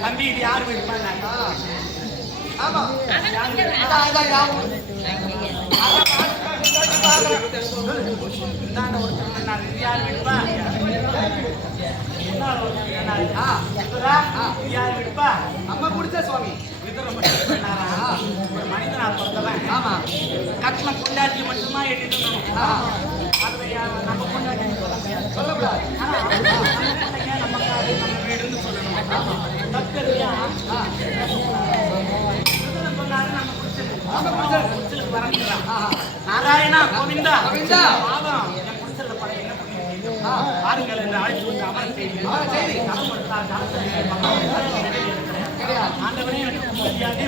தம்பி இது யாரு வீடு? ஆமா அம்மா குடிச்ச சுவாமி ஒரு மனிதனா பொறுத்தவன் ஆமா கட்ன பொண்டாட்டி மட்டுமா எண்ணிட்டு நம்ம பொண்டாட்டி சொல்லக்கூடாது நமக்கு நம்ம வீடுன்னு சொல்லணும் தப்பு இல்லையா? சொன்னாரு நம்ம குடிச்சது நாராயணா கோவிந்தா கோவிந்தா பாவம் என் குடிச்சல படம் என்ன பாருங்கள் என்று அழைத்து வந்து அமர செய்தி ஆண்டவனே எனக்கு மரியாதை